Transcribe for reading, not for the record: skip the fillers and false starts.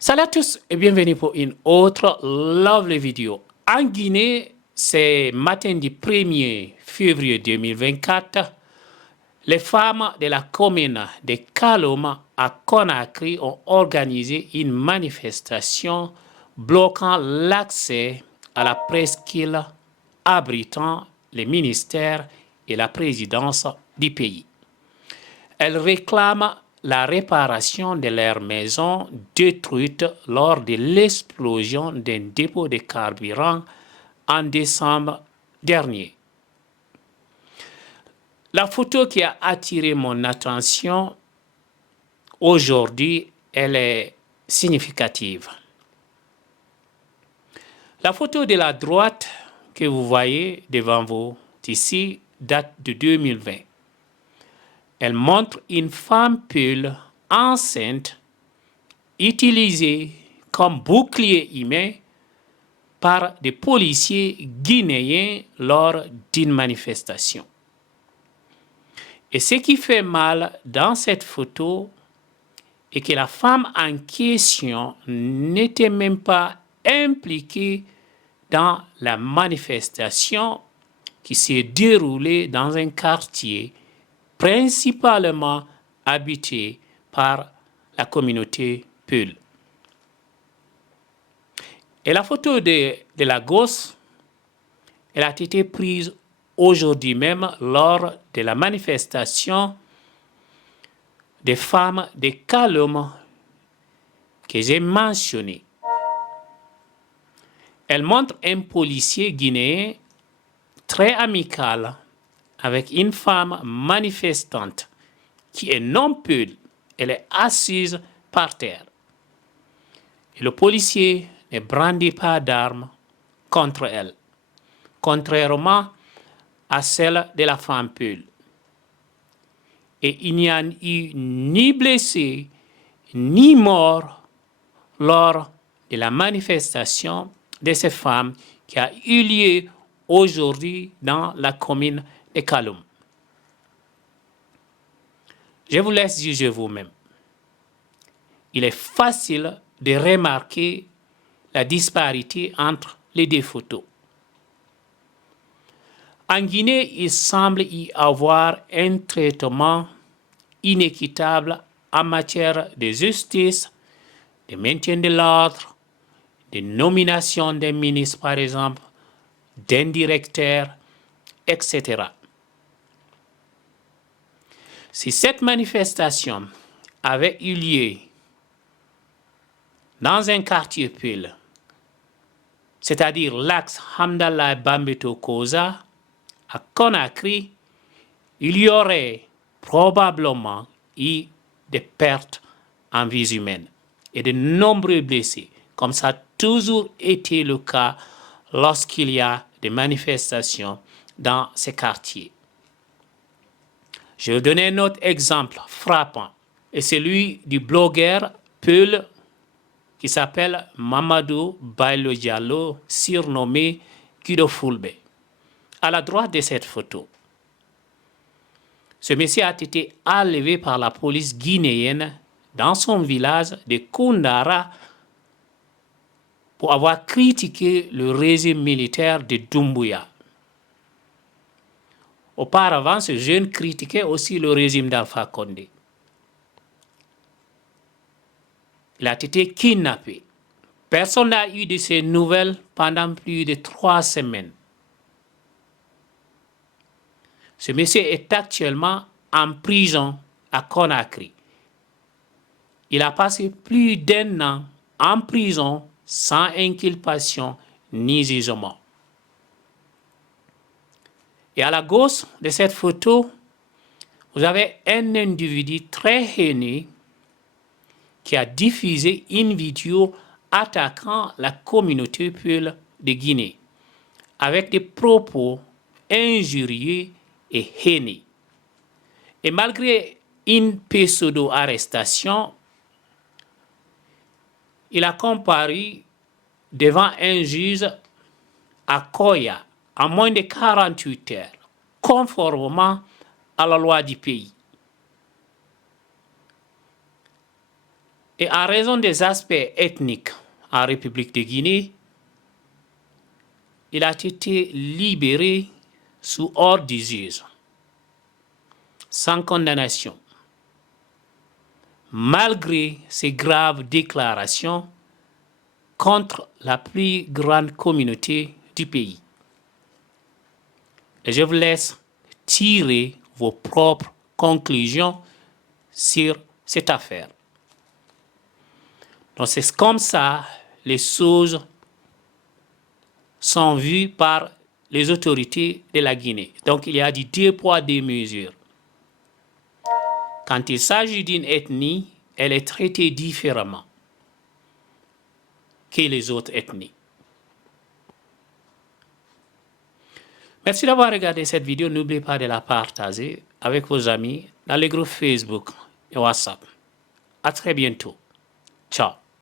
Salut à tous et bienvenue pour une autre lovely vidéo. En Guinée, c'est matin du 1er février 2024. Les femmes de la commune de Kaloma à Conakry ont organisé une manifestation bloquant l'accès à la presqu'île abritant les ministères et la présidence du pays. Elles réclament la réparation de leurs maisons détruites lors de l'explosion d'un dépôt de carburant en décembre dernier. La photo qui a attiré mon attention aujourd'hui, elle est significative. La photo de la droite que vous voyez devant vous ici date de 2020. Elle montre une femme peule enceinte utilisée comme bouclier humain par des policiers guinéens lors d'une manifestation. Et ce qui fait mal dans cette photo est que la femme en question n'était même pas impliquée dans la manifestation qui s'est déroulée dans un quartier principalement habité par la communauté Peul. Et la photo de la gauche, elle a été prise aujourd'hui même lors de la manifestation des femmes de Kaloma que j'ai mentionné. Elle montre un policier guinéen très amical avec une femme manifestante qui est non peul. Elle est assise par terre. Et le policier ne brandit pas d'armes contre elle, contrairement à celle de la femme peul. Et il n'y a eu ni blessé ni mort lors de la manifestation de ces femmes qui a eu lieu aujourd'hui dans la commune de Kaloma. Je vous laisse juger vous-même. Il est facile de remarquer la disparité entre les deux photos. En Guinée, il semble y avoir un traitement inéquitable en matière de justice, de maintien de l'ordre, de nomination des ministres, par exemple, d'un directeur, etc. Si cette manifestation avait eu lieu dans un quartier Peul, c'est-à-dire l'axe Hamdallah Bambeto Koza, à Conakry, il y aurait probablement eu des pertes en vies humaines et de nombreux blessés, comme ça a toujours été le cas lorsqu'il y a des manifestations dans ces quartiers. Je vais donner un autre exemple frappant, et celui du blogueur Peul qui s'appelle Mamadou Bailo Diallo, surnommé Guido Fulbe. À la droite de cette photo, ce monsieur a été enlevé par la police guinéenne dans son village de Koundara pour avoir critiqué le régime militaire de Doumbouya. Auparavant, ce jeune critiquait aussi le régime d'Alpha Condé. Il a été kidnappé. Personne n'a eu de ses nouvelles pendant plus de 3 semaines. Ce monsieur est actuellement en prison à Conakry. Il a passé plus d'1 an en prison sans inculpation ni jugement. Et à la gauche de cette photo, vous avez un individu très haineux qui a diffusé une vidéo attaquant la communauté Peul de Guinée avec des propos injurieux et haineux. Et malgré une pseudo-arrestation, il a comparu devant un juge à Koya en moins de 48 heures, conformément à la loi du pays. Et en raison des aspects ethniques en République de Guinée, il a été libéré sous ordre du juge, sans condamnation, malgré ses graves déclarations contre la plus grande communauté du pays. Et je vous laisse tirer vos propres conclusions sur cette affaire. Donc c'est comme ça les choses sont vues par les autorités de la Guinée. Donc il y a du 2 poids 2 mesures. Quand il s'agit d'une ethnie, elle est traitée différemment que les autres ethnies. Merci d'avoir regardé cette vidéo. N'oubliez pas de la partager avec vos amis dans les groupes Facebook et WhatsApp. À très bientôt. Ciao.